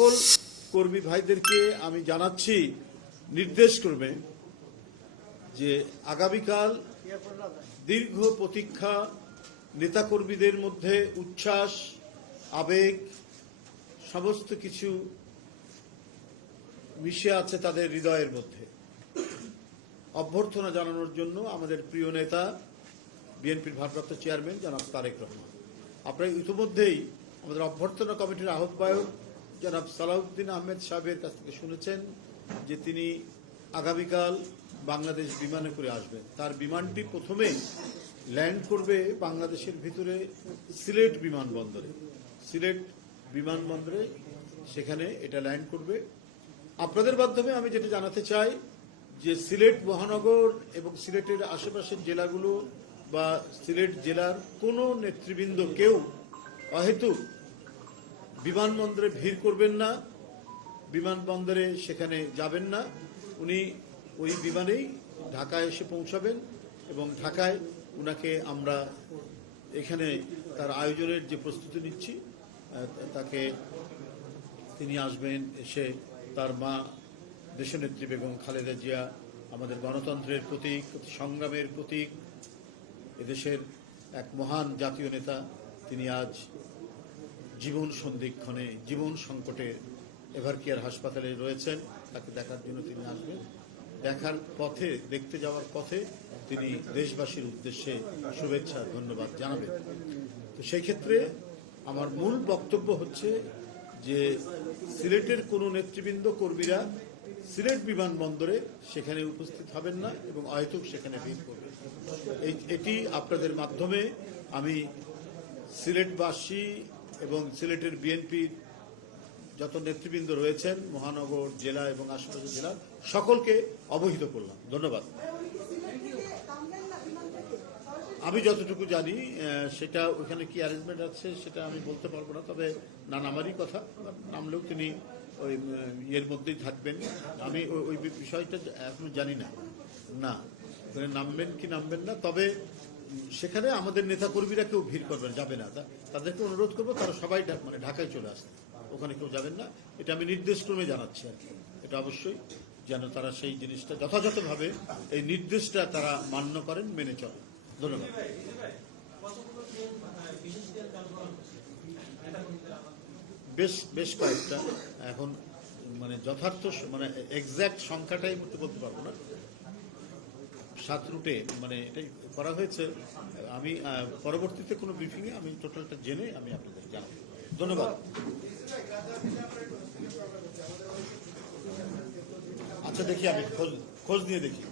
সকল কর্মী ভাইদেরকে আমি জানাচ্ছি নির্দেশ করবে যে আগামীকাল দীর্ঘ প্রতীক্ষা, নেতাকর্মীদের মধ্যে উচ্ছ্বাস, আবেগ সমস্ত কিছু মিশে আছে তাদের হৃদয়ের মধ্যে। অভ্যর্থনা জানানোর জন্য আমাদের প্রিয় নেতা বিএনপির ভারপ্রাপ্ত চেয়ারম্যান জনাব তারেক রহমান, আপনারা ইতিমধ্যেই আমাদের অভ্যর্থনা কমিটির আহ্বায়ক জনাব সালাউদ্দিন আহমেদ সাহেবের কাছ থেকে শুনেছেন যে তিনি আগামীকাল বাংলাদেশ বিমানে করে আসবেন। তার বিমানটি প্রথমে ল্যান্ড করবে বাংলাদেশের ভিতরে সিলেট বিমানবন্দরে। সিলেট বিমানবন্দরে সেখানে এটা ল্যান্ড করবে। আপনাদের মাধ্যমে আমি যেটা জানাতে চাই যে সিলেট মহানগর এবং সিলেটের আশেপাশের জেলাগুলো বা সিলেট জেলার কোনো নেতৃবৃন্দ কেউ অহেতুক বিমানবন্দরে ভিড় করবেন না, বিমানবন্দরে সেখানে যাবেন না। উনি ওই বিমানেই ঢাকায় এসে পৌঁছাবেন এবং ঢাকায় উনাকে আমরা এখানে তার আয়োজনের যে প্রস্তুতি নিচ্ছি তাকে তিনি আসবেন, এসে তার মা দেশনেত্রী বেগম খালেদা জিয়া আমাদের গণতন্ত্রের প্রতীক, সংগ্রামের প্রতীক, এদেশের এক মহান জাতীয় নেতা, তিনি আজ জীবন সন্ধিক্ষণে, জীবন সংকটে এভারকেয়ার হাসপাতালে রয়েছেন। তাকে দেখার জন্য তিনি আসবেন। দেখার পথে, দেখতে যাওয়ার পথে তিনি দেশবাসীর উদ্দেশ্যে শুভেচ্ছা ধন্যবাদ জানাবেন। তো সেই ক্ষেত্রে আমার মূল বক্তব্য হচ্ছে যে সিলেটের কোনো নেতৃবৃন্দ কর্মীরা সিলেট বিমানবন্দরে সেখানে উপস্থিত হবেন না এবং অহেতুক সেখানে ভিড় করবেন। এটি আপনাদের মাধ্যমে আমি সিলেটবাসী এবং সিলেটের বিএনপির যত নেতৃবৃন্দ রয়েছেন মহানগর, জেলা এবং আশেপাশের জেলার সকলকে অবহিত করলাম। ধন্যবাদ। আমি যতটুকু জানি সেটা ওখানে কি অ্যারেঞ্জমেন্ট আছে সেটা আমি বলতে পারবো না, তবে না নামারই কথা, নামলেও তিনি ওই ইয়ের মধ্যেই থাকবেন। আমি ওই বিষয়টা এখনো জানি না, না নামবেন কি নামবেন না, তবে সেখানে আমাদের নেতাকর্মীরা কেউ ভিড় করবেন, যাবে না। তাদেরকে অনুরোধ করবো তারা সবাই মানে ঢাকায় চলে আসতে, ওখানে কেউ যাবেন না। এটা আমি নির্দেশক্রমে জানাচ্ছি আর কি। এটা অবশ্যই যেন তারা সেই জিনিসটা যথাযথভাবে এই নির্দেশটা তারা মান্য করেন, মেনে চলেন। ধন্যবাদ। বেশ কয়েকটা, এখন মানে যথার্থ মানে এক্সাক্ট সংখ্যাটাই বলতে পারবো না। 7 রুটে মানে এটাই করা হয়েছে। আমি পরবর্তীতে কোনো ব্রিফিংয়ে আমি টোটালটা জেনে আমি আপনাদের জানাবো। ধন্যবাদ। আচ্ছা দেখি, আমি খোঁজ নিয়ে দেখি।